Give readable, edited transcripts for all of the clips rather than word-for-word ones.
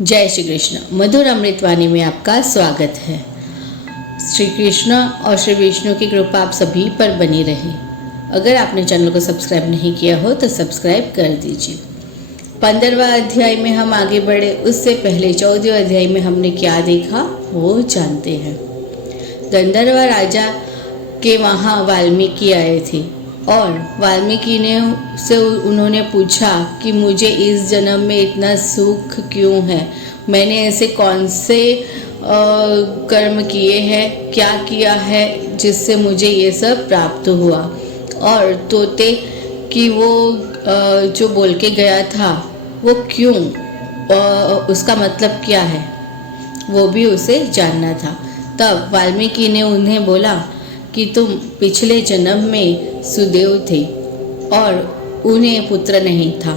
जय श्री कृष्ण। मधुर अमृतवाणी में आपका स्वागत है। श्री कृष्ण और श्री विष्णु की कृपा आप सभी पर बनी रहे। अगर आपने चैनल को सब्सक्राइब नहीं किया हो तो सब्सक्राइब कर दीजिए। 15वां अध्याय में हम आगे बढ़े उससे पहले 14वें अध्याय में हमने क्या देखा वो जानते हैं। गंधर्व राजा के वहाँ वाल्मीकि आए थे और वाल्मीकि ने से उन्होंने पूछा कि मुझे इस जन्म में इतना सुख क्यों है, मैंने ऐसे कौन से कर्म किए हैं, क्या किया है जिससे मुझे ये सब प्राप्त हुआ। और तोते कि वो जो बोल के गया था वो क्यों, उसका मतलब क्या है, वो भी उसे जानना था। तब वाल्मीकि ने उन्हें बोला कि तुम पिछले जन्म में सुदेव थे और उन्हें पुत्र नहीं था,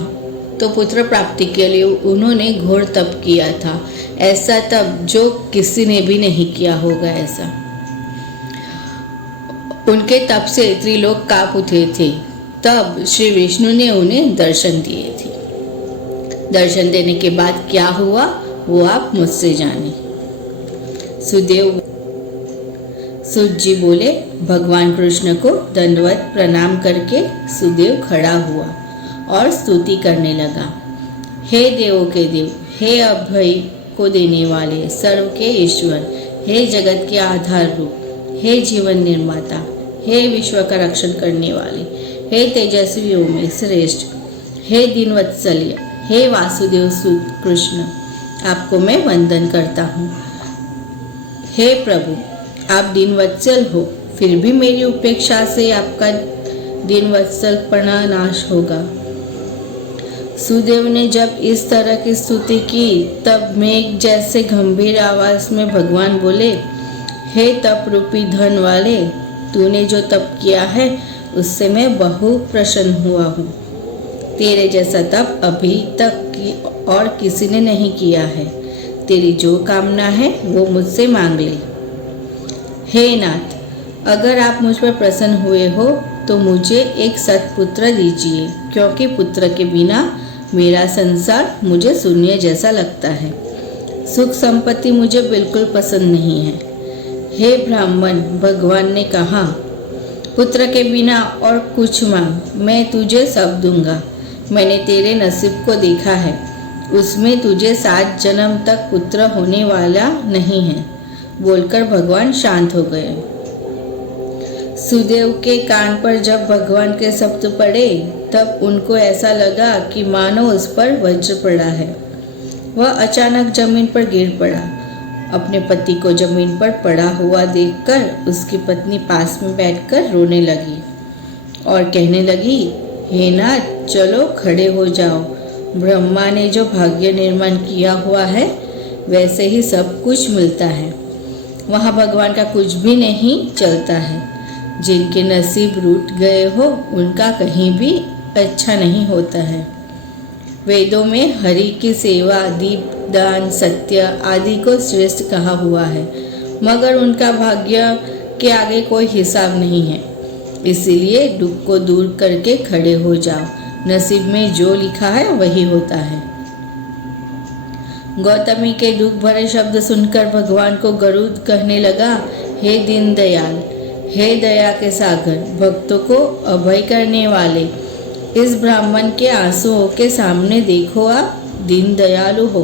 तो पुत्र प्राप्ति के लिए उन्होंने घोर तप किया था, ऐसा तप जो किसी ने भी नहीं किया होगा। ऐसा उनके तप से त्रिलोक कांप उठे थे। तब श्री विष्णु ने उन्हें दर्शन दिए थे। दर्शन देने के बाद क्या हुआ वो आप मुझसे जाने। सुत जी बोले, भगवान कृष्ण को दंडवत प्रणाम करके सुदेव खड़ा हुआ और स्तुति करने लगा। हे देवों के देव, हे अभय को देने वाले, सर्व के ईश्वर, हे जगत के आधार रूप, हे जीवन निर्माता, हे विश्व का रक्षण करने वाले, हे तेजस्वियों में श्रेष्ठ, हे दीनवत्सल्य, हे वासुदेव सुत कृष्ण, आपको मैं वंदन करता हूँ। हे प्रभु, आप दीनवत्सल हो, फिर भी मेरी उपेक्षा से आपका दीनवत्सलपना नाश होगा। सुदेव ने जब इस तरह की स्तुति की तब मेघ जैसे गंभीर आवाज में भगवान बोले, हे तप रूपी धन वाले, तूने जो तप किया है उससे मैं बहु प्रसन्न हुआ हूँ। तेरे जैसा तप अभी तक और किसी ने नहीं किया है। तेरी जो कामना है वो मुझसे मांग ले। हे नाथ, अगर आप मुझ पर प्रसन्न हुए हो तो मुझे एक सत्पुत्र दीजिए, क्योंकि पुत्र के बिना मेरा संसार मुझे शून्य जैसा लगता है। सुख संपत्ति मुझे बिल्कुल पसंद नहीं है। हे ब्राह्मण, भगवान ने कहा, पुत्र के बिना और कुछ मांग, मैं तुझे सब दूंगा। मैंने तेरे नसीब को देखा है, उसमें तुझे 7 जन्म तक पुत्र होने वाला नहीं है। बोलकर भगवान शांत हो गए। सुदेव के कान पर जब भगवान के शब्द पड़े तब उनको ऐसा लगा कि मानो उस पर वज्र पड़ा है। वह अचानक जमीन पर गिर पड़ा। अपने पति को जमीन पर पड़ा हुआ देखकर उसकी पत्नी पास में बैठकर रोने लगी और कहने लगी, हे नाथ, चलो खड़े हो जाओ। ब्रह्मा ने जो भाग्य निर्माण किया हुआ है वैसे ही सब कुछ मिलता है। वहाँ भगवान का कुछ भी नहीं चलता है। जिनके नसीब रूठ गए हो उनका कहीं भी अच्छा नहीं होता है। वेदों में हरि की सेवा, दीप दान, सत्य आदि को श्रेष्ठ कहा हुआ है, मगर उनका भाग्य के आगे कोई हिसाब नहीं है। इसीलिए दुख को दूर करके खड़े हो जाओ। नसीब में जो लिखा है वही होता है। गौतमी के दुख भरे शब्द सुनकर भगवान को गरुड़ कहने लगा, हे दीनदयाल, हे दया के सागर, भक्तों को अभय करने वाले, इस ब्राह्मण के आंसुओं के सामने देखो, आप दीनदयालु हो,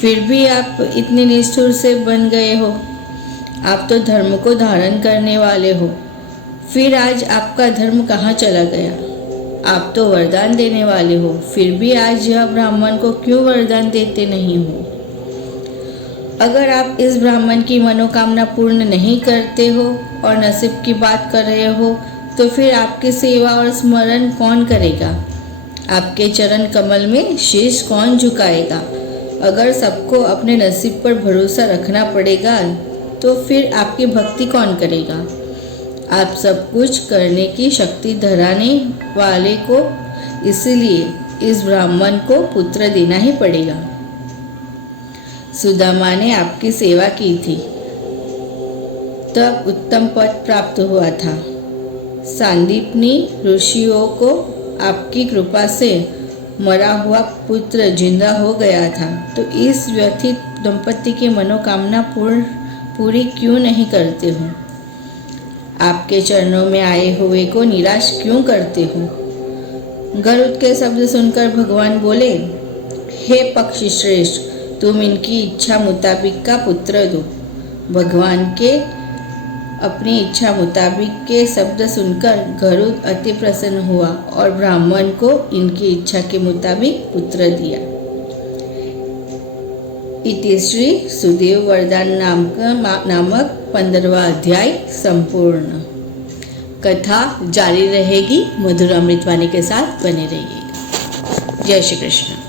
फिर भी आप इतने निष्ठुर से बन गए हो। आप तो धर्म को धारण करने वाले हो, फिर आज आपका धर्म कहाँ चला गया। आप तो वरदान देने वाले हो, फिर भी आज यह ब्राह्मण को क्यों वरदान देते नहीं हो। अगर आप इस ब्राह्मण की मनोकामना पूर्ण नहीं करते हो और नसीब की बात कर रहे हो तो फिर आपकी सेवा और स्मरण कौन करेगा। आपके चरण कमल में शीश कौन झुकाएगा। अगर सबको अपने नसीब पर भरोसा रखना पड़ेगा तो फिर आपकी भक्ति कौन करेगा। आप सब कुछ करने की शक्ति धराने वाले को, इसलिए इस ब्राह्मण को पुत्र देना ही पड़ेगा। सुदामा ने आपकी सेवा की थी, तब उत्तम पद प्राप्त हुआ था। सांदीपनी ऋषियों को आपकी कृपा से मरा हुआ पुत्र जिंदा हो गया था, तो इस व्यथित दंपति की मनोकामना पूरी क्यों नहीं करते हो? आपके चरणों में आए हुए को निराश क्यों करते हो? गरुड़ के शब्द सुनकर भगवान बोले, हे पक्षी श्रेष्ठ, तुम इनकी इच्छा मुताबिक का पुत्र दो। भगवान के अपनी इच्छा मुताबिक के शब्द सुनकर गरुड़ अति प्रसन्न हुआ और ब्राह्मण को इनकी इच्छा के मुताबिक पुत्र दिया। इति श्री सुदेव वरदान नामक 15वां अध्याय संपूर्ण। कथा जारी रहेगी, मधुर अमृतवाणी के साथ बने रहिएगा। जय श्री कृष्ण।